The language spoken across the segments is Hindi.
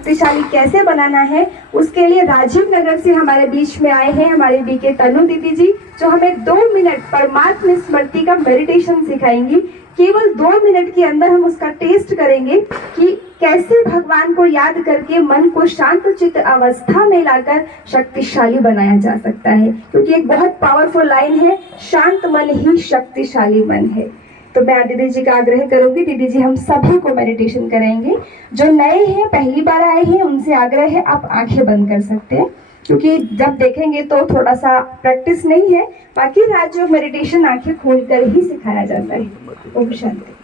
शक्तिशाली कैसे बनाना है, उसके लिए राजीव नगर से हमारे बीच में आए हैं हमारे बीके तनु दीदी जी, जो हमें 2 मिनट परमात्मा स्मृति का मेडिटेशन सिखाएंगी। केवल 2 मिनट के अंदर हम उसका टेस्ट करेंगे कि कैसे भगवान को याद करके मन को शांत चित्त अवस्था में लाकर शक्तिशाली बनाया जा सकता है, क्योंकि एक बहुत पावरफुल लाइन है, शांत मन ही शक्तिशाली मन है। तो मैं दीदी जी का आग्रह करूंगी, दीदी जी हम सभी को मेडिटेशन कराएंगे। जो नए हैं, पहली बार आए हैं, उनसे आग्रह है आप आंखें बंद कर सकते हैं, क्योंकि जब देखेंगे तो थोड़ा सा प्रैक्टिस नहीं है। बाकी राजयोग मेडिटेशन आंखें खोलकर ही सिखाया जाता है। ओम शांति।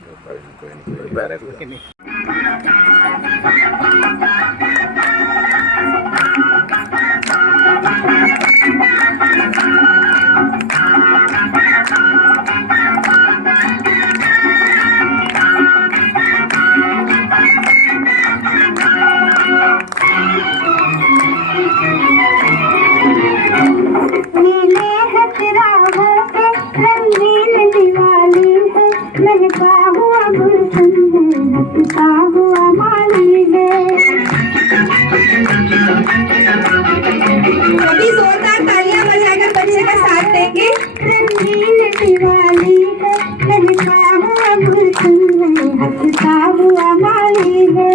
सभी जोरदार तालियां बजाकर बच्चे का साथ देंगे। रंगीन दिवाली है, ललका हुआ गुलशन है, हंसता हुआ माली है।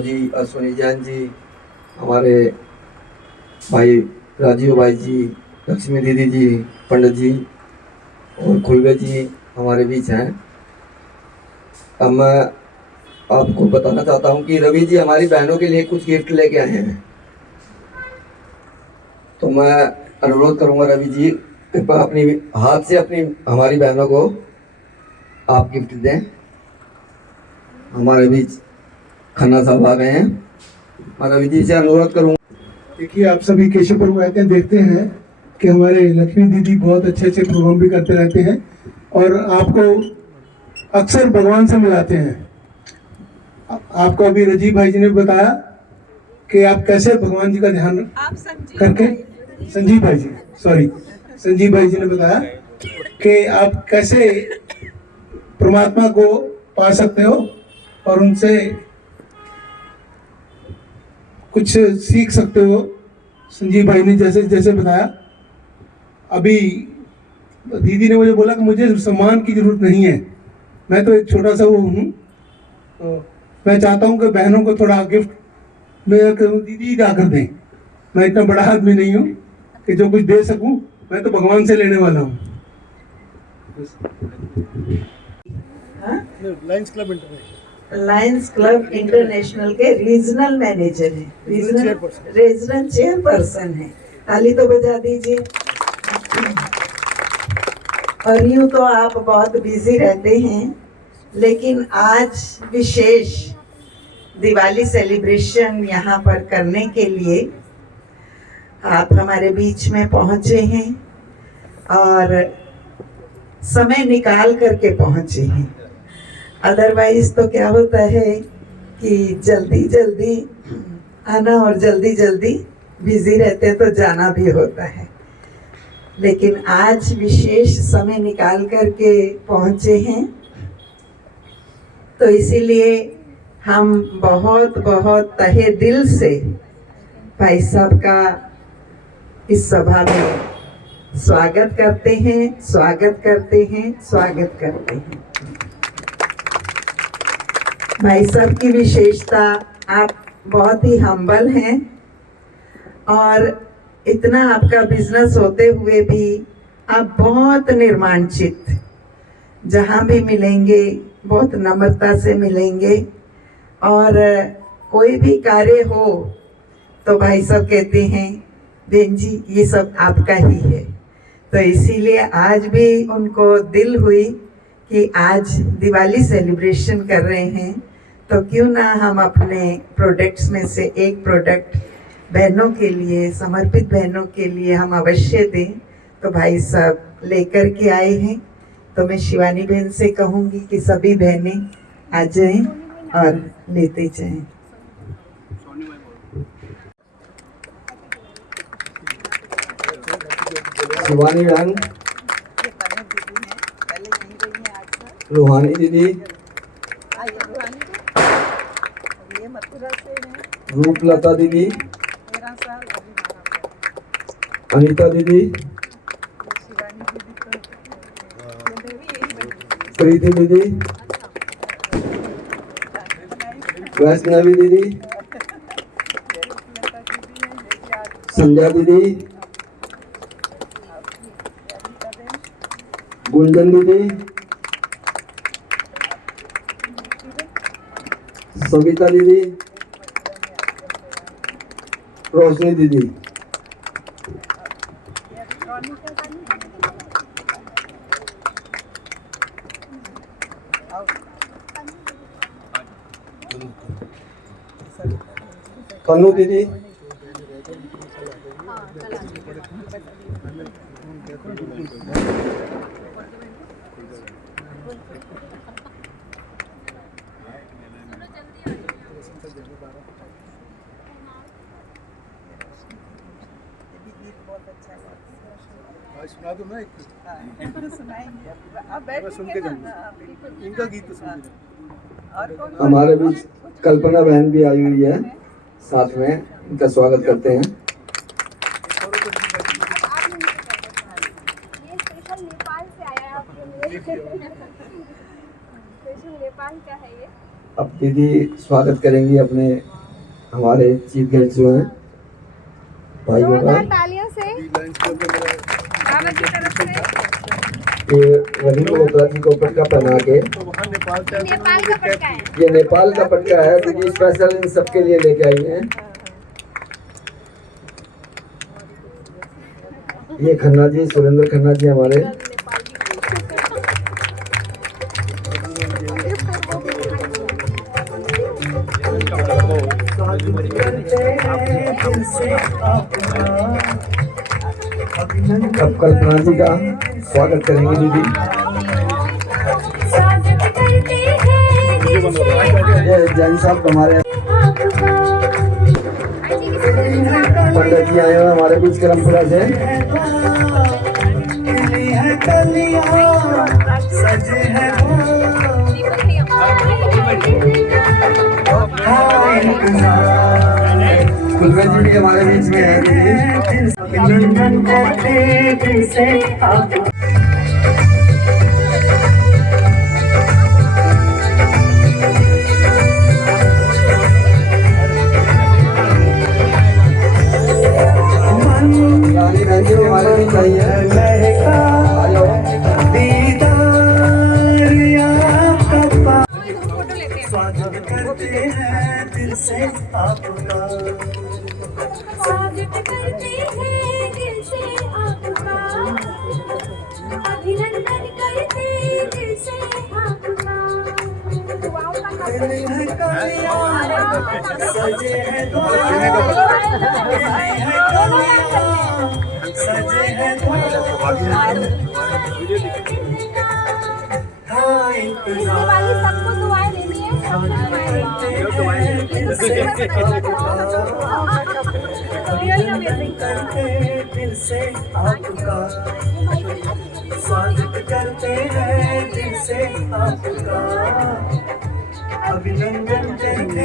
जी अश्विनी जैन जी, हमारे भाई राजीव भाई जी, लक्ष्मी दीदी जी, पंडित जी और खुलबे जी हमारे बीच हैं। अब मैं आपको बताना चाहता हूं कि रवि जी हमारी बहनों के लिए कुछ गिफ्ट लेके आए हैं, तो मैं अनुरोध करूंगा रवि जी कृपया अपनी हाथ से अपनी हमारी बहनों को आप गिफ्ट दें। हमारे बीच खन्ना साहब आ गए हैं, मैं रवि जी से अनुरोध करूंगा। देखिए, आप सभी केशवपुर में आते हैं, देखते हैं कि हमारे लक्ष्मी दीदी बहुत अच्छे अच्छे प्रोग्राम भी करते रहते हैं और आपको अक्सर भगवान से मिलाते हैं। आपको अभी राजीव भाई जी ने बताया कि आप कैसे भगवान जी का ध्यान करके, संजीव भाई जी, सॉरी संजीव भाई जी ने बताया कि आप कैसे परमात्मा को पा सकते हो और उनसे कुछ सीख सकते हो। संजीव भाई ने जैसे जैसे बताया, अभी दीदी ने मुझे बोला कि मुझे सम्मान की जरूरत नहीं है, मैं तो एक छोटा सा वो हूँ, तो मैं चाहता हूँ कि बहनों को थोड़ा गिफ्ट मैं करूँ, दीदी ला कर दें। मैं इतना बड़ा आदमी नहीं हूँ कि जो कुछ दे सकूँ, मैं तो भगवान से लेने वाला हूँ। लायंस क्लब इंटरनेशनल के रीजनल मैनेजर हैं, रीजनल चेयरपर्सन हैं। ताली तो बजा दीजिए। और यूँ तो आप बहुत बिजी रहते हैं, लेकिन आज विशेष दिवाली सेलिब्रेशन यहाँ पर करने के लिए आप हमारे बीच में पहुँचे हैं और समय निकाल करके पहुँचे हैं। अदरवाइज तो क्या होता है कि जल्दी जल्दी आना और जल्दी जल्दी बिजी रहते तो जाना भी होता है। लेकिन आज विशेष समय निकाल करके पहुँचे हैं, तो इसीलिए हम बहुत बहुत तहे दिल से भाई साहब का इस सभा में स्वागत करते हैं, स्वागत करते हैं, स्वागत करते हैं। भाई साहब की विशेषता, आप बहुत ही हम्बल हैं और इतना आपका बिजनेस होते हुए भी आप बहुत निर्माणचित, जहाँ भी मिलेंगे बहुत नम्रता से मिलेंगे और कोई भी कार्य हो तो भाई साहब कहते हैं बहन जी ये सब आपका ही है। तो इसीलिए आज भी उनको दिल हुई कि आज दिवाली सेलिब्रेशन कर रहे हैं, तो क्यों ना हम अपने प्रोडक्ट्स में से एक प्रोडक्ट बहनों के लिए, समर्पित बहनों के लिए हम अवश्य दें। तो भाई साहब लेकर के आए हैं, तो मैं शिवानी बहन से कहूँगी कि सभी बहनें आ जाएं और लेते जाएं। शिवानी बहन, रूहानी दीदी, रूपलता दीदी, अनीता दीदी, प्रीति दीदी, वैष्णवी दीदी, संध्या दीदी, गुंजन दीदी, सविता दीदी, रोशनी दीदी। कन्नू दीदी, सुना दो ना एक। सुनाएंगे, आप सुन के जाएंगे इनका गीत तो सुन के। हमारे बीच कल्पना बहन भी आई हुई है, साथ में इनका स्वागत करते हैं। ये स्पेशल नेपाल से आया है आपके लिए। स्पेशल नेपाल का है ये। अब दीदी स्वागत करेंगी अपने हमारे चीफ गेस्ट जो हैं भाइयों का। तालियों से बाबा की तरफ से। ये वही मल्होत्रा जी को पटका पहना के, नेपाल का पटका है। ये नेपाल का पटका है, तो ये स्पेशल इन सबके लिए लेके आई हैं। ये खन्ना जी, सुरेंद्र खन्ना जी हमारे। अब कल्पना जी का स्वागत करेंगे दीदी। ये जैन साहब हमारे पंडित जी आए हुए हमारे बीच करमपुरा से। कुलबे जी भी हमारे बीच में है दीदी। रानी बहन जी हमारे बीच आई है। स्वागत करते हैं दिल से आपका, स्वागत करते हैं दिल से आपका, अभिनंदन करते दिल से आपका। दिल है कलियां सजे हैं द्वार, सजे हैं द्वार, था इंतजार। सबको दुआएं देनी है, सबको दुआएं देनी है। अभिनंदन करते दिल से आपका, स्वागत करते हैं दिल से आपका, अभिनंदन करते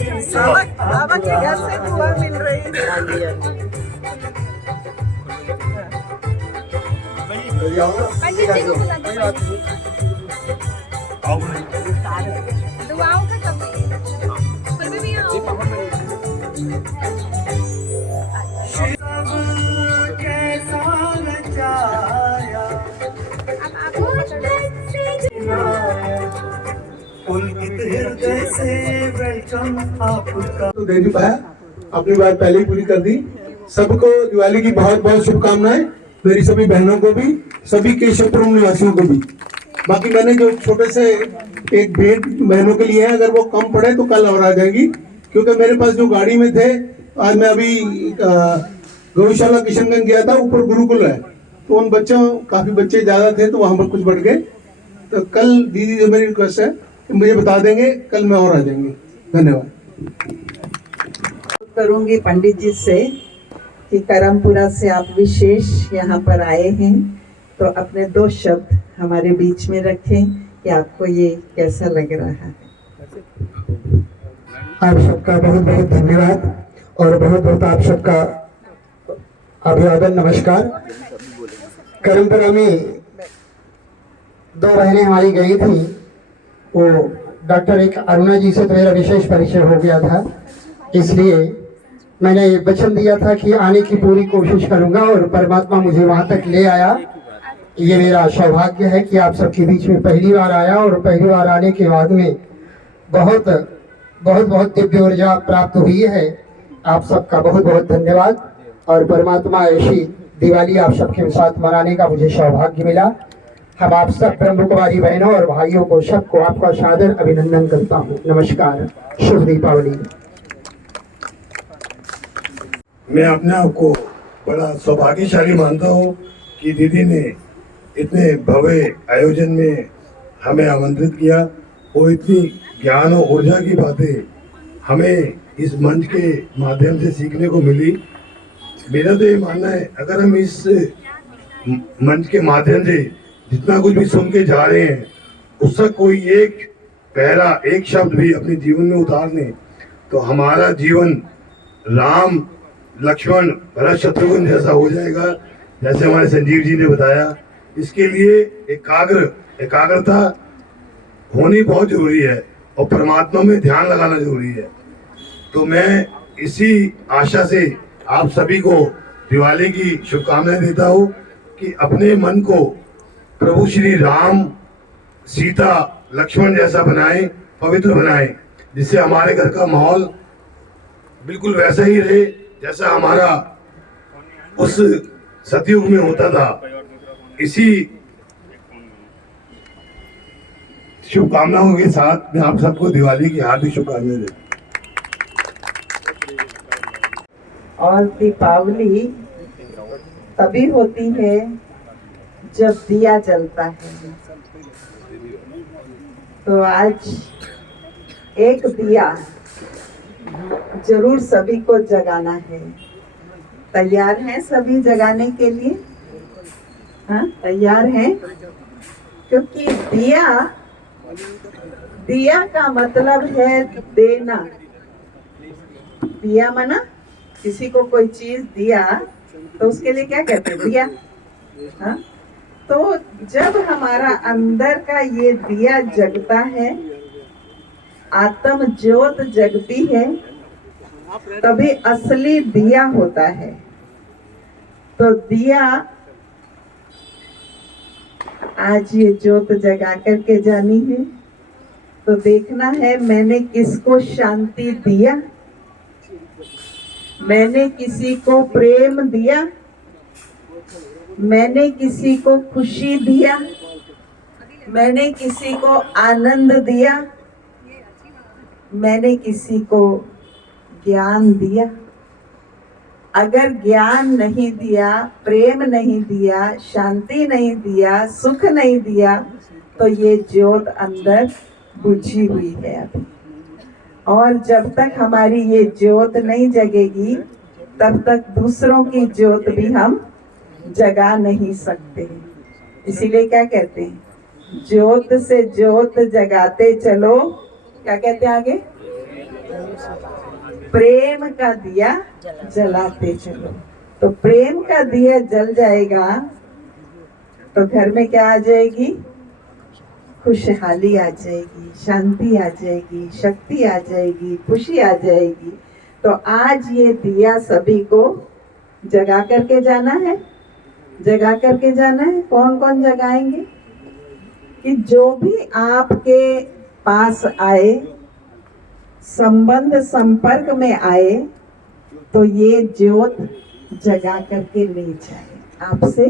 दिल से बाबा के घर से दुआ मिल रही है। दुआओं का कभी भी आओ। सब कैसा नचाया, पुलकित हृदय से वेलकम आपका। तो दे नहीं पाया, अपनी बात पहले ही पूरी कर दी। सबको दिवाली की बहुत बहुत शुभकामनाएं, मेरी सभी बहनों को भी, सभी केशवपुरम निवासियों को भी। बाकी मैंने जो छोटे से एक भेंट बहनों के लिए है, अगर वो कम पड़े तो कल और आ जाएंगी, क्योंकि मेरे पास जो गाड़ी में थे, आज मैं अभी गौशाला किशनगंज गया था, ऊपर गुरुकुल है, तो उन बच्चों काफी बच्चे ज्यादा थे तो वहां पर कुछ बढ़ गए। तो कल दीदी जो मेरी रिक्वेस्ट है कि मुझे बता देंगे, कल मैं और आ जाएंगे। धन्यवाद। करूंगी पंडित जी से कि करमपुरा से आप विशेष यहाँ पर आए हैं, तो अपने 2 शब्द हमारे बीच में रखें कि आपको ये कैसा लग रहा है। आप सबका बहुत बहुत धन्यवाद और बहुत बहुत आप सबका अभिवादन, नमस्कार। करमपुरा में 2 बहनें हमारी गई थी, वो डॉक्टर एक अरुणा जी से तो मेरा विशेष परिचय हो गया था, इसलिए मैंने वचन दिया था कि आने की पूरी कोशिश करूंगा और परमात्मा मुझे वहां तक ले आया। ये मेरा सौभाग्य है कि आप सबके बीच में पहली बार आया और पहली बार आने के बाद में बहुत बहुत बहुत दिव्य ऊर्जा प्राप्त हुई है। आप सबका बहुत बहुत धन्यवाद और परमात्मा ऐसी दिवाली आप सबके साथ मनाने का मुझे सौभाग्य मिला। हम आप सब ब्रह्म कुमारी बहनों और भाइयों को सबको आपका सादर अभिनंदन करता हूँ। नमस्कार, शुभ दीपावली। मैं अपने आप को बड़ा सौभाग्यशाली मानता हूँ कि दीदी ने इतने भव्य आयोजन में हमें आमंत्रित किया और इतनी ज्ञान और ऊर्जा की बातें हमें इस मंच के माध्यम से सीखने को मिली। मेरा तो ये मानना है, अगर हम इस मंच के माध्यम से जितना कुछ भी सुन के जा रहे हैं, उसका कोई एक पहरा, एक शब्द भी अपने जीवन में उतार लें, तो हमारा जीवन राम, लक्ष्मण, भरत, शत्रुघ्न जैसा हो जाएगा, जैसे हमारे संजीव जी ने बताया। इसके लिए एकाग्रता होनी बहुत जरूरी है और परमात्मा में ध्यान लगाना जरूरी है। तो मैं इसी आशा से आप सभी को दिवाली की शुभकामनाएं देता हूँ कि अपने मन को प्रभु श्री राम, सीता, लक्ष्मण जैसा बनाएं, पवित्र बनाएं, जिससे हमारे घर का माहौल बिल्कुल वैसा ही रहे जैसा हमारा उस सतयुग में होता था। इसी शुभकामनाओं के साथ मैं आप सबको दिवाली की हार्दिक शुभकामनाएं देता हूं। और दीपावली तभी होती है जब दिया जलता है। तो आज एक दिया जरूर सभी को जगाना है। तैयार हैं सभी जगाने के लिए? हाँ, तैयार हैं? क्योंकि दिया का मतलब है देना। दिया माना किसी को कोई चीज दिया तो उसके लिए क्या कहते हैं? दिया। हाँ? तो जब हमारा अंदर का ये दिया जगता है, आत्म ज्योत जगती है, तभी असली दिया होता है। तो दिया आज ये ज्योत जगा करके जानी है, तो देखना है मैंने किसको शांति दिया, मैंने किसी को प्रेम दिया, मैंने किसी को खुशी दिया, मैंने किसी को आनंद दिया, मैंने किसी को ज्ञान दिया। अगर ज्ञान नहीं दिया, प्रेम नहीं दिया, शांति नहीं दिया, सुख नहीं दिया, तो ये ज्योत अंदर बुझी हुई है अभी। और जब तक हमारी ये ज्योत नहीं जगेगी, तब तक दूसरों की ज्योत भी हम जगा नहीं सकते। इसीलिए क्या कहते हैं, ज्योत से ज्योत जगाते चलो, क्या कहते हैं आगे, प्रेम का दिया जलाते चलो। तो प्रेम का दिया जल जाएगा तो घर में क्या आ जाएगी, खुशहाली आ जाएगी, शांति आ जाएगी, शक्ति आ जाएगी, खुशी आ जाएगी। तो आज ये दिया सभी को जगा करके जाना है, जगा करके जाना है। कौन कौन जगाएंगे, कि जो भी आपके पास आए, संबंध संपर्क में आए, तो ये ज्योत जगा करके ले जाए, आपसे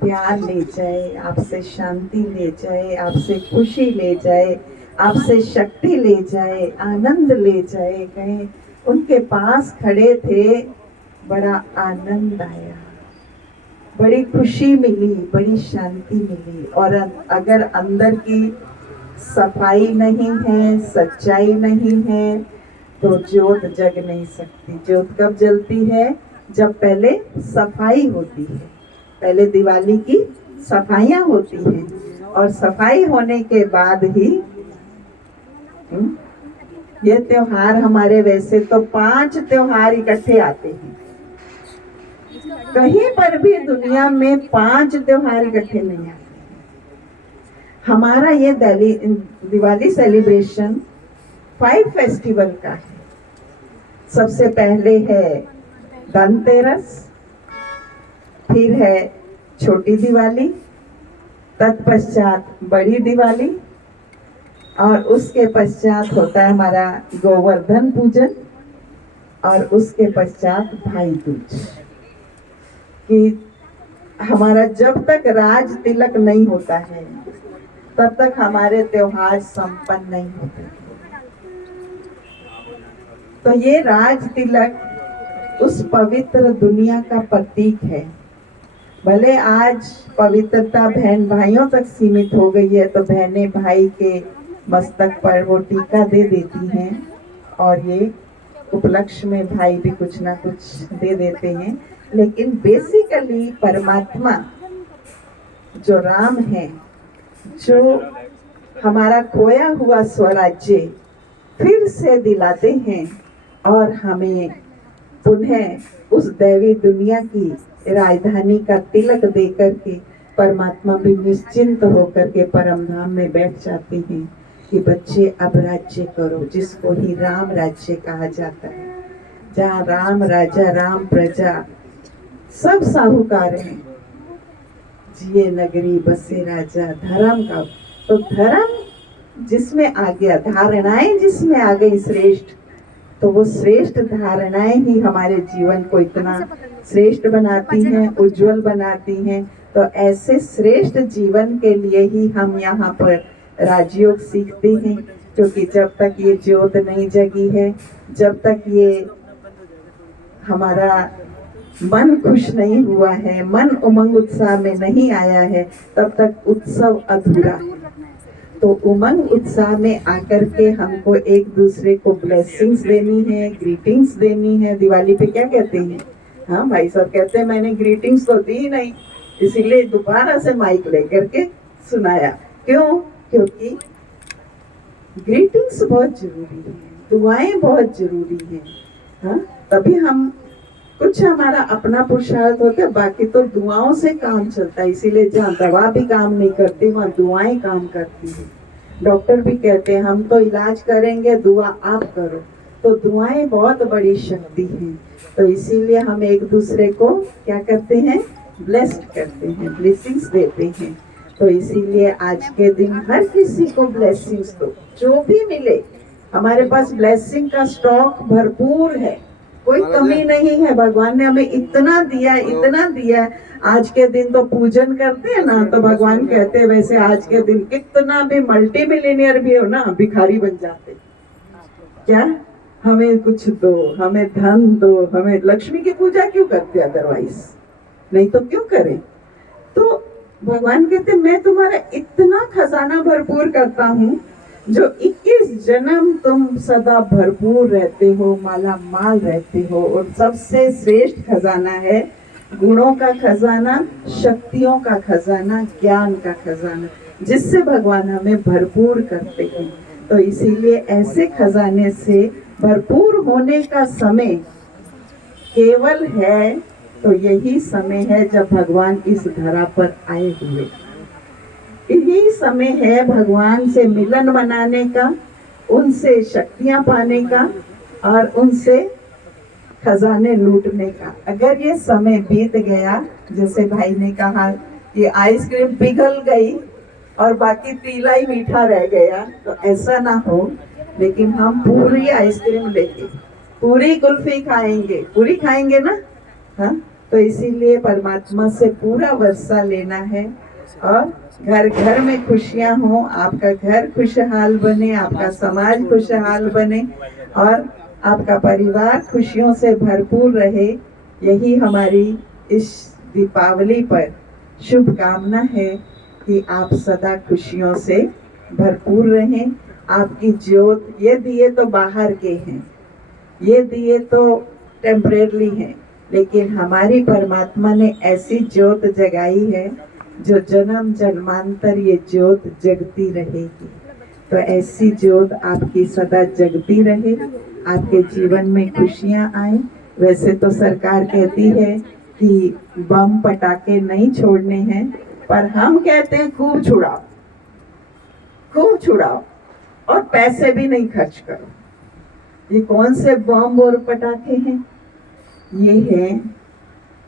प्यार ले जाए, आपसे शांति ले जाए, आपसे खुशी ले जाए, आपसे शक्ति ले जाए, आनंद ले जाए। कहें उनके पास खड़े थे, बड़ा आनंद आया, बड़ी खुशी मिली, बड़ी शांति मिली। और अगर अंदर की सफाई नहीं है, सच्चाई नहीं है, तो ज्योत जग नहीं सकती। ज्योत कब जलती है, जब पहले सफाई होती है, पहले दिवाली की सफाइयाँ होती हैं, और सफाई होने के बाद ही ये त्योहार हमारे, वैसे तो 5 त्योहार इकट्ठे आते हैं, कहीं पर भी दुनिया में 5 त्योहार इकट्ठे नहीं आते। हमारा ये दिवाली सेलिब्रेशन 5 फेस्टिवल का है। सबसे पहले है धनतेरस, फिर है छोटी दिवाली, तत्पश्चात बड़ी दिवाली, और उसके पश्चात होता है हमारा गोवर्धन पूजन, और उसके पश्चात भाई दूज। कि हमारा जब तक राज तिलक नहीं होता है, तब तक हमारे त्योहार संपन्न नहीं होते। तो ये राज तिलक उस पवित्र दुनिया का प्रतीक है। भले आज पवित्रता बहन भाइयों तक सीमित हो गई है, तो बहनें भाई के मस्तक पर वो टीका दे देती हैं, और ये उपलक्ष्य में भाई भी कुछ ना कुछ दे देते हैं। लेकिन बेसिकली परमात्मा जो राम है, जो हमारा खोया हुआ स्वराज्य फिर से दिलाते हैं, और हमें पुनः उस दैवी दुनिया की राजधानी का तिलक दे करके परमात्मा भी निश्चिंत होकर के परम धाम में बैठ जाते हैं कि बच्चे अब राज्य करो, जिसको ही राम राज्य कहा जाता है, जहाँ राम राजा राम प्रजा सब साहूकार हैं। जिए नगरी बसे राजा, धर्म का, तो धर्म जिसमें आ गया, धारणाएं जिसमें आ गई श्रेष्ठ, तो वो श्रेष्ठ धारणाएं ही हमारे जीवन को इतना श्रेष्ठ बनाती हैं, उज्जवल बनाती हैं। तो ऐसे श्रेष्ठ जीवन के लिए ही हम यहाँ पर राजयोग सीखते हैं, क्योंकि जब तक ये ज्योत नहीं जगी है, जब तक ये हमारा मन खुश नहीं हुआ है, मन उमंग उत्साह में नहीं आया है, तब तक उत्सव अधूरा है। तो उमंग उत्साह में आकर के हमको एक दूसरे को ब्लेसिंग्स देनी है, ग्रीटिंग्स देनी है। दिवाली पे क्या कहते हैं, हाँ भाई साहब कहते हैं मैंने ग्रीटिंग्स तो दी नहीं, इसीलिए दोबारा से माइक लेकर के सुनाया। क्यों? क्योंकि ग्रीटिंग्स बहुत जरूरी है, दुआएं बहुत जरूरी है। हाँ, तभी हम कुछ हमारा अपना पुरुषार्थ होता है, बाकी तो दुआओं से काम चलता है। इसीलिए जहाँ दवा भी काम नहीं करती, वहाँ दुआएं काम करती है। डॉक्टर भी कहते हैं हम तो इलाज करेंगे, दुआ आप करो। तो दुआएं बहुत बड़ी शक्ति है। तो इसीलिए हम एक दूसरे को क्या करते हैं, ब्लेस्ड करते हैं, ब्लेसिंग्स देते हैं। तो इसीलिए आज के दिन हर किसी को ब्लेसिंग्स दो, जो भी मिले। हमारे पास ब्लेसिंग का स्टॉक भरपूर है, कोई कमी नहीं है। भगवान ने हमें इतना दिया, इतना दिया। आज के दिन तो पूजन करते हैं ना, तो भगवान कहते हैं वैसे आज के दिन कितना भी मल्टी मिलियनियर भी हो ना, भिखारी बन जाते। क्या हमें कुछ दो, हमें धन दो, हमें लक्ष्मी की पूजा क्यों करते, अदरवाइज नहीं तो क्यों करें। तो भगवान कहते मैं तुम्हारा इतना खजाना भरपूर करता हूँ, जो 21 जन्म तुम सदा भरपूर रहते हो, माला माल रहते हो, और सबसे श्रेष्ठ खजाना है गुणों का खजाना, शक्तियों का खजाना, ज्ञान का खजाना, जिससे भगवान हमें भरपूर करते हैं। तो इसीलिए ऐसे खजाने से भरपूर होने का समय केवल है तो यही समय है जब भगवान इस धरा पर आए हुए। यही समय है भगवान से मिलन मनाने का, उनसे शक्तियां पाने का और उनसे खजाने लूटने का। अगर ये समय बीत गया, जैसे भाई ने कहा कि आइसक्रीम पिघल गई और बाकी तीला ही मीठा रह गया, तो ऐसा ना हो। लेकिन हम पूरी आइसक्रीम लेंगे, पूरी कुल्फी खाएंगे, पूरी खाएंगे ना, हाँ। तो इसीलिए परमात्मा से पूरा वर्षा लेना है और घर घर में खुशियां हो, आपका घर खुशहाल बने, आपका समाज खुशहाल बने और आपका परिवार खुशियों से भरपूर रहे। यही हमारी इस दीपावली पर शुभकामना है कि आप सदा खुशियों से भरपूर रहें। आपकी ज्योत, ये दिए तो बाहर के हैं, ये दिए तो टेम्परेरी हैं, लेकिन हमारी परमात्मा ने ऐसी ज्योत जगाई है जो जन्म जन्मांतर ये ज्योत जगती रहेगी। तो ऐसी ज्योत आपकी सदा जगती रहे, आपके जीवन में खुशियां आए। वैसे तो सरकार कहती है कि बम पटाखे नहीं छोड़ने हैं, पर हम कहते हैं खूब छुड़ाओ, खूब छुड़ाओ और पैसे भी नहीं खर्च करो। ये कौन से बम और पटाखे हैं? ये हैं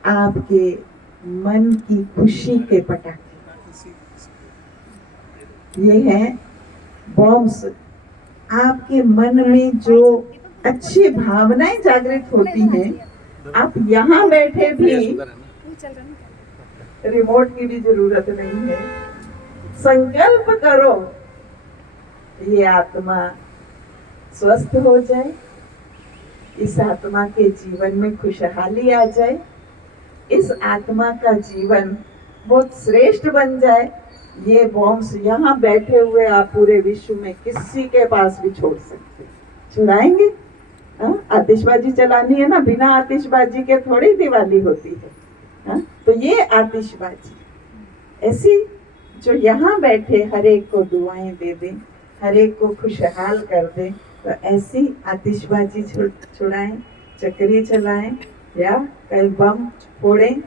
आपके मन की खुशी के पटाखे, ये हैं बॉम्ब्स। आपके मन में जो अच्छी भावनाएं जागृत होती हैं, आप यहाँ बैठे भी रिमोट की भी जरूरत नहीं है। संकल्प करो ये आत्मा स्वस्थ हो जाए, इस आत्मा के जीवन में खुशहाली आ जाए, इस आत्मा का जीवन बहुत श्रेष्ठ बन जाए। ये बॉम्ब्स यहाँ बैठे हुए आप पूरे विश्व में किसी के पास भी छोड़ सकते, छुड़ाएंगे? आतिशबाजी चलानी है ना, बिना आतिशबाजी के थोड़ी दिवाली होती है, हा? तो ये आतिशबाजी ऐसी जो यहाँ बैठे हर एक को दुआएं दे दे, हर एक को खुशहाल कर दे, तो ऐसी आतिशबाजी छुड़ाएं, चक्री चलाएं या कई बम फोड़ें,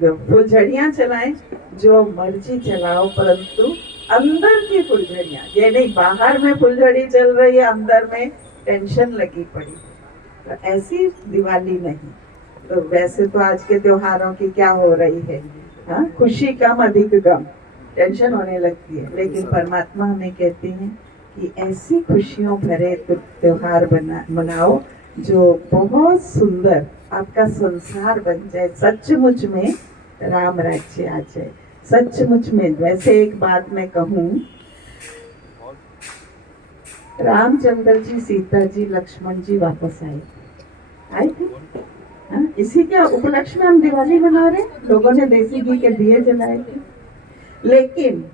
फुलझड़ियाँ चलाएं, जो मर्जी चलाओ, परंतु अंदर की फुलझड़ियाँ, ये नहीं बाहर में फुलझड़ी चल रही है, अंदर में टेंशन लगी पड़ी, तो ऐसी दिवाली नहीं। तो वैसे तो आज के त्योहारों की क्या हो रही है, हाँ, खुशी कम अधिक गम, टेंशन होने लगती है। लेकिन परमात्मा हमें कहते हैं कि ऐसी खुशियों भरे त्योहार मनाओ जो बहुत सुंदर आपका संसार बन जाए, सचमुच में राम राज्य आ जाए, सचमुच में। वैसे एक बात मैं कहूँ, रामचंद्र जी, सीता जी, लक्ष्मण जी वापस आए थे, हाँ, इसी के उपलक्ष्य में हम दिवाली मना रहे, लोगों ने देसी घी के दिए जलाए थे। लेकिन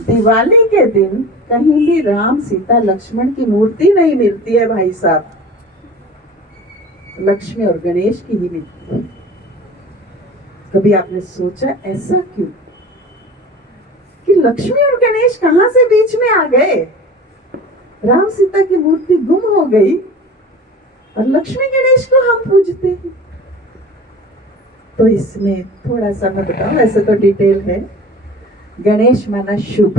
दिवाली के दिन कहीं भी राम, सीता, लक्ष्मण की मूर्ति नहीं मिलती है भाई साहब, लक्ष्मी और गणेश की ही मिलती है। कभी आपने सोचा ऐसा क्यों कि लक्ष्मी और गणेश कहां से बीच में आ गए? राम सीता की मूर्ति गुम हो गई और लक्ष्मी गणेश को हम पूजते हैं। तो इसमें थोड़ा सा मैं बताऊं, ऐसे तो डिटेल है। गणेश माना शुभ,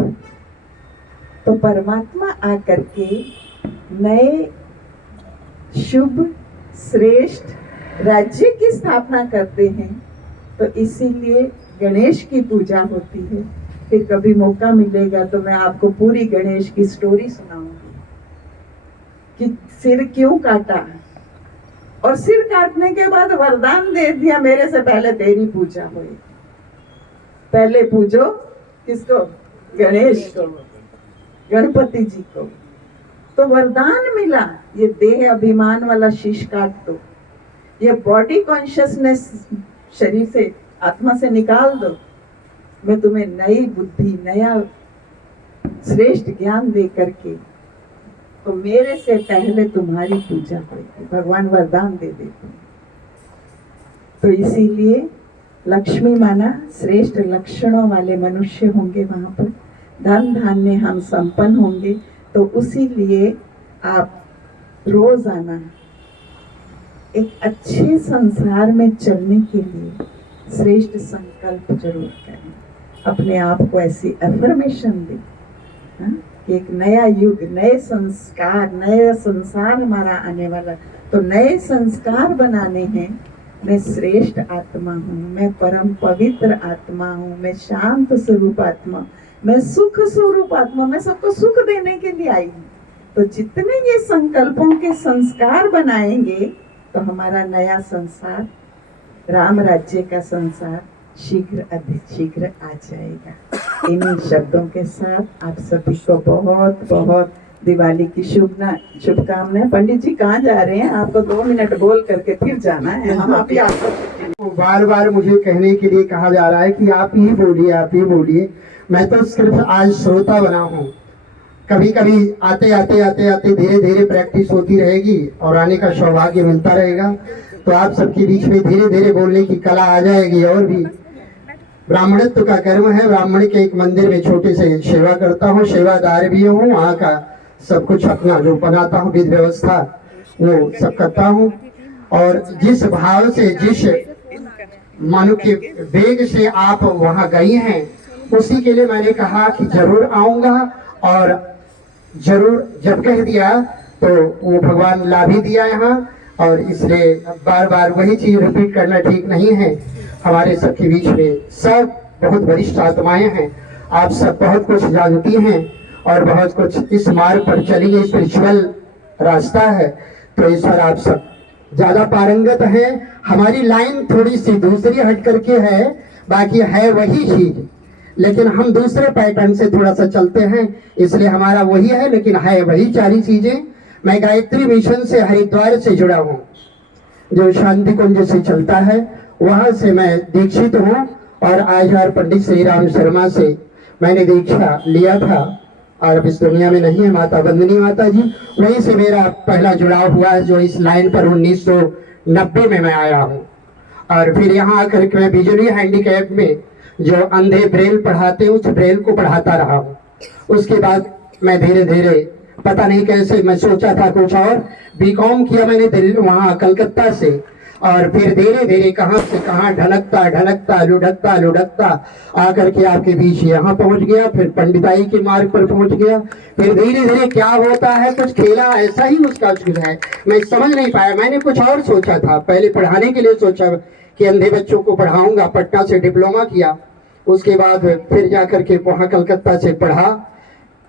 तो परमात्मा आकर के नए शुभ श्रेष्ठ राज्य की स्थापना करते हैं, तो इसीलिए गणेश की पूजा होती है। फिर कभी मौका मिलेगा तो मैं आपको पूरी गणेश की स्टोरी सुनाऊंगी कि सिर क्यों काटा, और सिर काटने के बाद वरदान दे दिया, मेरे से पहले तेरी पूजा हुई, पहले पूजो किसको? गणेश को, गणपति जी को। तो वरदान मिला, ये देह अभिमान वाला शीश काट दो, ये बॉडी कॉन्शियसनेस शरीर से, आत्मा से निकाल दो, मैं तुम्हें नई बुद्धि, नया श्रेष्ठ ज्ञान दे करके, तो मेरे से पहले तुम्हारी पूजा होगी, भगवान वरदान दे देते हैं। तो इसीलिए लक्ष्मी माना श्रेष्ठ लक्षणों वाले मनुष्य होंगे, वहां पर धन धान्य हम संपन्न होंगे। तो उसी लिए आप रोजाना एक अच्छे संसार में चलने के लिए श्रेष्ठ संकल्प जरूर करें, अपने आप को ऐसी अफर्मेशन दें, हाँ? कि एक नया युग, नए संस्कार, नया संसार हमारा आने वाला, तो नए संस्कार बनाने हैं। मैं श्रेष्ठ आत्मा हूँ, मैं परम पवित्र आत्मा हूँ, मैं शांत स्वरूप आत्मा, मैं सुख स्वरूप आत्मा, मैं सबको सुख देने के लिए आई हूँ। तो जितने ये संकल्पों के संस्कार बनाएंगे तो हमारा नया संसार, राम राज्य का संसार शीघ्र अतिशीघ्र आ जाएगा। इन्हीं शब्दों के साथ आप सभी को बहुत बहुत दिवाली की शुभकामनाएं। पंडित जी कहाँ जा रहे हैं? आपको 2 मिनट बोल करके फिर जाना है। हम आप ही आपको बार बार मुझे कहने के लिए कहा जा रहा है कि आप ही बोलिए, आप ही बोलिए। मैं तो सिर्फ आज श्रोता बना हूँ। कभी कभी आते आते आते आते धीरे धीरे प्रैक्टिस होती रहेगी और आने का सौभाग्य मिलता रहेगा, तो आप सबके बीच में धीरे धीरे बोलने की कला आ जाएगी। और भी ब्राह्मणत्व का कर्म है, ब्राह्मण के एक मंदिर में छोटे से सेवा करता हूँ, सेवादार भी हूँ, वहाँ का सब कुछ अपना जो बनाता हूँ विधि व्यवस्था वो सब करता हूँ। और जिस भाव से, जिस मन के वेग से आप वहाँ गई हैं, उसी के लिए मैंने कहा कि जरूर आऊंगा। और जरूर जब कह दिया तो वो भगवान ला भी दिया यहाँ, और इसलिए बार बार वही चीज रिपीट करना ठीक नहीं है। हमारे सबके बीच में सब बहुत वरिष्ठ आत्माएं हैं, आप सब बहुत कुछ जानती हैं और बहुत कुछ इस मार्ग पर चली, स्पिरिचुअल रास्ता है, तो इस पर आप सब ज्यादा पारंगत हैं। हमारी लाइन थोड़ी सी दूसरी हट करके है, बाकी है वही चीज, लेकिन हम दूसरे पैटर्न से थोड़ा सा चलते हैं, इसलिए हमारा वही है, लेकिन है वही सारी चीजें। मैं गायत्री मिशन से हरिद्वार से जुड़ा हूँ, जो शांति कुंज से चलता है, वहां से मैं दीक्षित हूँ। और आज पंडित श्री राम शर्मा से मैंने दीक्षा लिया था, और अब इस दुनिया में नहीं है, माता वंदनी माता जी, वहीं से मेरा पहला जुड़ाव हुआ है, जो इस लाइन पर 1990 में मैं आया हूँ। और फिर यहाँ आकर के मैं बिजली हैंडीकैप में जो अंधे ब्रेल पढ़ाते हैं, उस ब्रेल को पढ़ाता रहा हूँ। उसके बाद मैं धीरे धीरे पता नहीं कैसे, मैं सोचा था कुछ और, बीकॉम किया मैंने दिल्ली, वहाँ कलकत्ता से, और फिर धीरे धीरे कहाँ से कहाँ ढलकता ढलकता लुढ़कता लुढ़कता आकर के आपके बीच यहाँ पहुँच गया। फिर पंडिताई के मार्ग पर पहुँच गया। फिर धीरे धीरे क्या होता है, कुछ खेला ऐसा ही उसका कुछ है, मैं समझ नहीं पाया। मैंने कुछ और सोचा था, पहले पढ़ाने के लिए सोचा कि अंधे बच्चों को पढ़ाऊंगा, पटना से डिप्लोमा किया, उसके बाद फिर जाकर के वहाँ कलकत्ता से पढ़ा,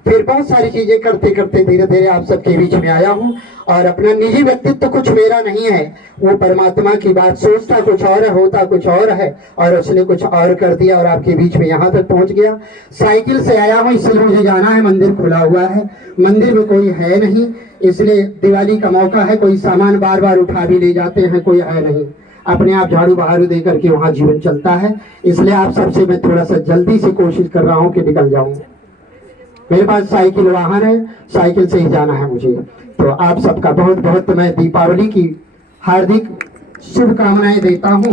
फिर बहुत सारी चीजें करते करते धीरे धीरे आप सबके बीच में आया हूँ। और अपना निजी व्यक्तित्व तो कुछ मेरा नहीं है, वो परमात्मा की बात, सोचता कुछ और है, होता कुछ और है, और उसने कुछ और कर दिया और आपके बीच में यहाँ तक पहुँच गया। साइकिल से आया हूँ, इसलिए मुझे जाना है, मंदिर खुला हुआ है, मंदिर में कोई है नहीं, इसलिए दिवाली का मौका है, कोई सामान बार बार उठा भी ले जाते हैं, कोई है नहीं, अपने आप झाड़ू बहारू दे करके वहाँ जीवन चलता है। इसलिए आप सबसे मैं थोड़ा सा जल्दी से कोशिश कर रहा हूँ कि निकल जाऊँ। मेरे पास साइकिल वाहन है, साइकिल से ही जाना है मुझे। तो आप सबका बहुत बहुत मैं दीपावली की हार्दिक शुभकामनाएं देता हूँ।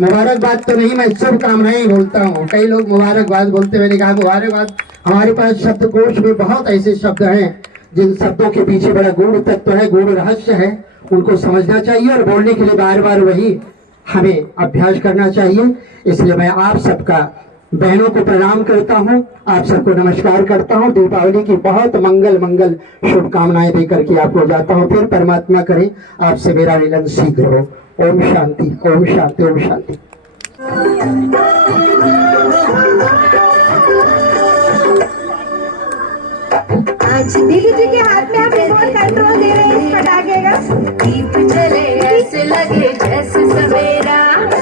मुबारकबाद तो नहीं, मैं शुभकामनाएं ही बोलता हूँ। कई लोग मुबारकबाद बोलते, मैंने कहा मुबारकबाद, हमारे पास शब्दकोश में बहुत ऐसे शब्द हैं जिन शब्दों के पीछे बड़ा गूढ़ तत्व है, गूढ़ रहस्य है, उनको समझना चाहिए और बोलने के लिए बार बार वही हमें अभ्यास करना चाहिए। इसलिए मैं आप सबका, बहनों को प्रणाम करता हूँ, आप सबको नमस्कार करता हूँ। दीपावली की बहुत मंगल मंगल शुभकामनाएं देकर के आपको जाता हूँ। फिर परमात्मा करे आपसे मेरा मिलन शीघ्र हो। ओम शांति, ओम शांति, ओम शांति। आज दीदी जी के हाथ में आप रिमोट कंट्रोल दे रहे हैं इस पटाखे का। दीप जले ऐसे लगे जैसे सवेरा,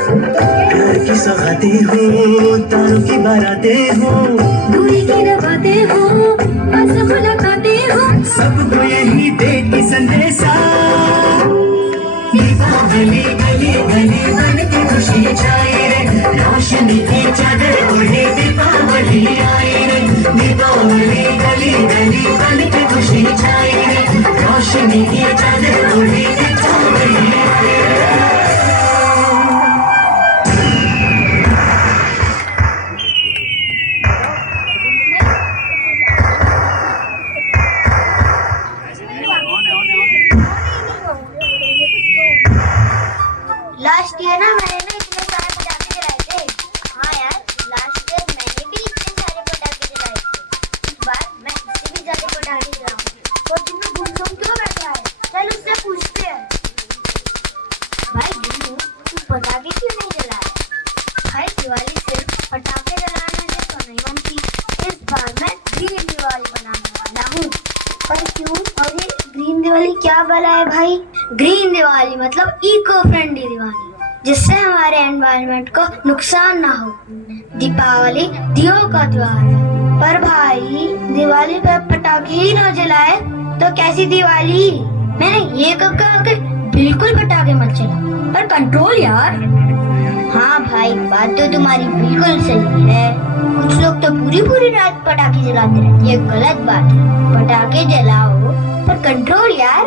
प्यार की सौगातें हो, तारों की बारातें हो, दूरी की नबातें हो, बस मुलाकातें हो, सबको यही देती संदेशा। दीपावली गली गली बन के खुशी छाए रे, रोशनी की चादर ओढ़े दीपावली आए रे, दीपावली ये जाने उड़ी लास्ट ईयर ना मैंने इतने सारे पटाखे जलाए थे। हाँ यार, लास्ट ईयर मैंने भी इतने सारे पटाखे जलाए थे। इस बार मैं इससे भी ज्यादा पटाखे जलाऊंगी। वो जिन्नू गुमसुम क्यों बैठा है? चल उससे पूछते हैं। भाई जिन्नू, तू पटाखे क्यों नहीं जला रहा? भाई दिवाली सिर्फ पटाखे जलाने से तो नहीं बनती। इस बार मैं ग्रीन दिवाली बनाने वाला हूँ। पर क्यों? और ये ग्रीन दिवाली क्या भला है भाई? ग्रीन दिवाली मतलब इको फ्रेंडली दिवाली, जिससे हमारे एनवायरनमेंट को नुकसान ना हो। दीपावली दियों का त्योहार है, पर भाई दिवाली पर पटाखे ही ना जलाए तो कैसी दिवाली? मैंने ये कब कहा कि बिल्कुल पटाखे मत जला, पर कंट्रोल यार। हाँ भाई, बात तो तुम्हारी बिल्कुल सही है। कुछ लोग तो पूरी पूरी रात पटाखे जलाते रहते, ये गलत बात है। पटाखे जलाओ पर कंट्रोल यार।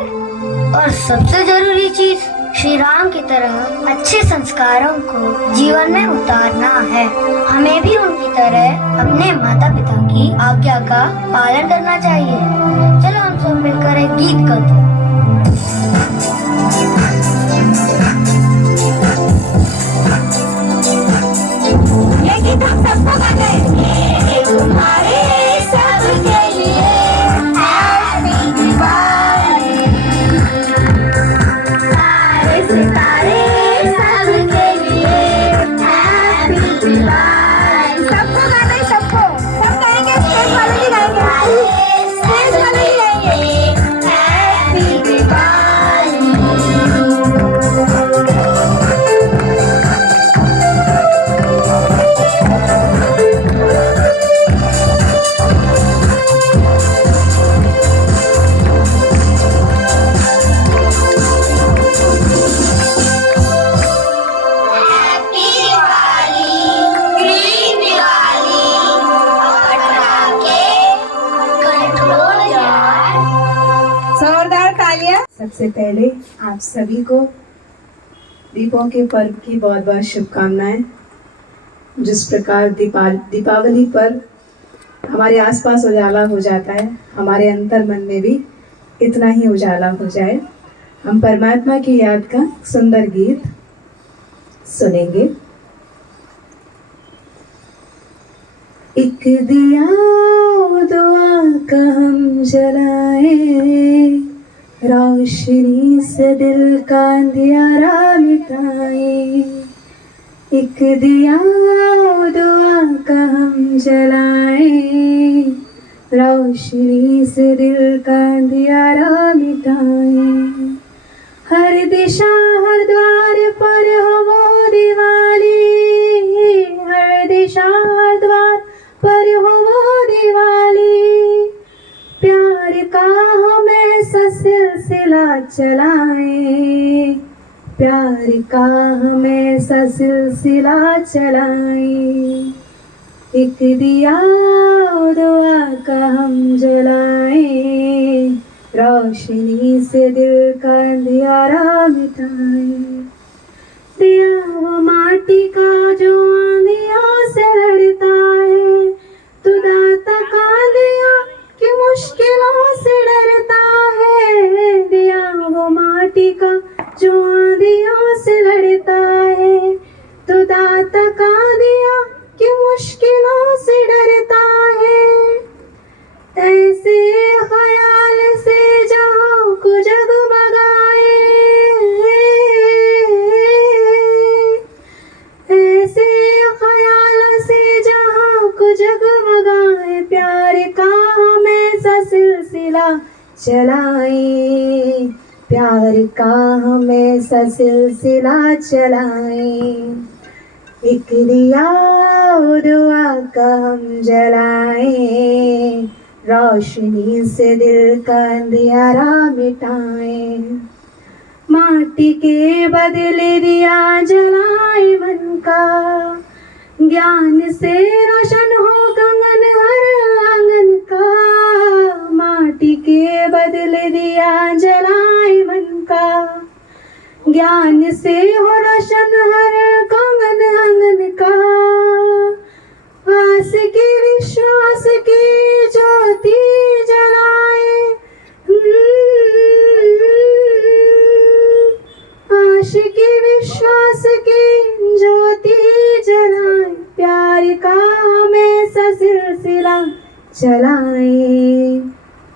और सबसे जरूरी चीज, श्री राम की तरह अच्छे संस्कारों को जीवन में उतारना है। हमें भी उनकी तरह अपने माता पिता की आज्ञा का पालन करना चाहिए। चलो हम सब मिलकर एक गीत गाते हैं। ये गीत हम सबको गाते हैं। तुम्हारे सबके लिए हैप्पी दिवाली। सितारे सबके लिए हैप्पी दिवाली। सबको गाना है, सबको। सब गाएंगे, स्टेज वाले भी गाएंगे। स्टेज वाले ही गाएंगे हैप्पी दिवाली। सबसे पहले आप सभी को दीपों के पर्व की बहुत बहुत शुभकामनाएं। जिस प्रकार दीपावली पर हमारे आसपास उजाला हो जाता है, हमारे अंतर मन में भी इतना ही उजाला हो जाए। हम परमात्मा की याद का सुंदर गीत सुनेंगे। एक दिया दुआ का हम जलाए, रोशनी से दिल का अंधियारा मिटाए। एक दिया दुआ का हम जलाए, रोशनी से दिल का अंधियारा मिटाए। हर दिशा हर द्वार पर हो वो दिवाली, हर दिशा हर द्वार पर हो वो दिवाली। प्यार का हमें सिलसिला चलाए, प्यार का हमें सिलसिला चलाए। एक दिया दुआ का हम जलाए, रोशनी से दिल का अंधियारा मिटाए। दिया वो माटी का जो आंधियों से लड़ता है, तू दाता का दिया कि मुश्किलों से डरता है। दिया वो माटी का जो आंधियों से लड़ता है, तो दाता का दिया कि मुश्किलों से डरता है। ऐसे ख्याल से जहां को जगमगाए, ऐसे ख्याल से जहां को जगमगाए। प्यार का हमेशा सिलसिला चलाए, प्यार का हमेशा सिलसिला चलाए। एक दिया दुआ का हम जलाए, रोशनी से दिल का अंधियारा मिटाए। माटी के बदले दिया जलाए मन का, ज्ञान से रोशन हो कंगन हर आंगन का। माटी के बदले दिया जलाए मन का, ज्ञान से हो रोशन हर कंगन अंगन का, आस की विश्वास की ज्योति जलाए, आश की विश्वास की ज्योति जलाए, प्यार का हमेशा सिलसिला चलाए,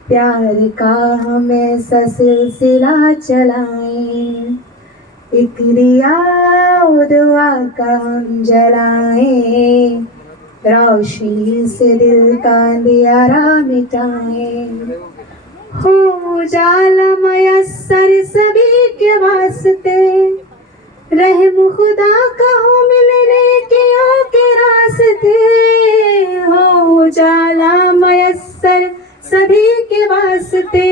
प्यार का हमेशा सिलसिला चलाए, एक दिया दुआ का हम जलाए, रोशनी से दिल का अंधियारा मिटाए, हो उजाला मयस्सर सभी के वास्ते, रहम खुदा का हो मिलने के रास्ते, हो उजाला मयस्सर सभी के वास्ते,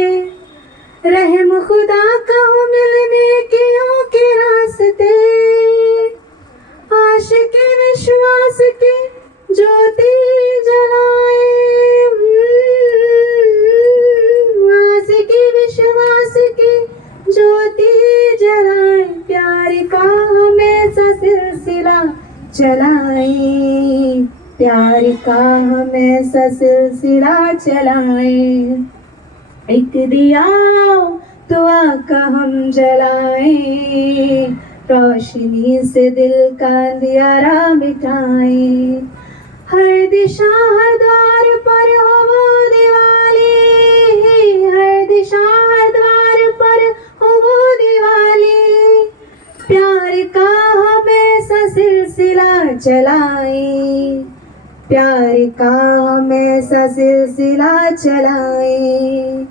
रहम खुदा का हो मिलने के रास्ते, आश के विश्वास की ज्योति जलाए, आस की विश्वास की ज्योति जलाए, प्यार का हमेशा सिलसिला चलाए, प्यार का हमेशा सिलसिला चलाए, एक दिया दुआ का हम जलाए, रोशनी से दिल का अंधियारा मिटाए, हर दिशा हर द्वार पर हो वो दिवाली, हर दिशा हर द्वार पर हो वो दिवाली, प्यार का हमेशा सिलसिला चलाए, प्यार का हमेशा सिलसिला चलाए,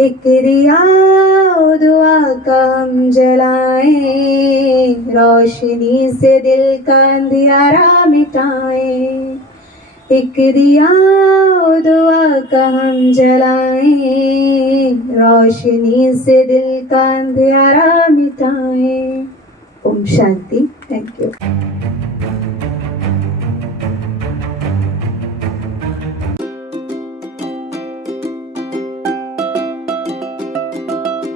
एक दिया दुआ का हम जलाए, रोशनी से दिल का अंधियारा मिटाए, एक दिया दुआ का हम जलाए, रोशनी से दिल का अंधियारा मिटाए। ओम शांति। Thank you.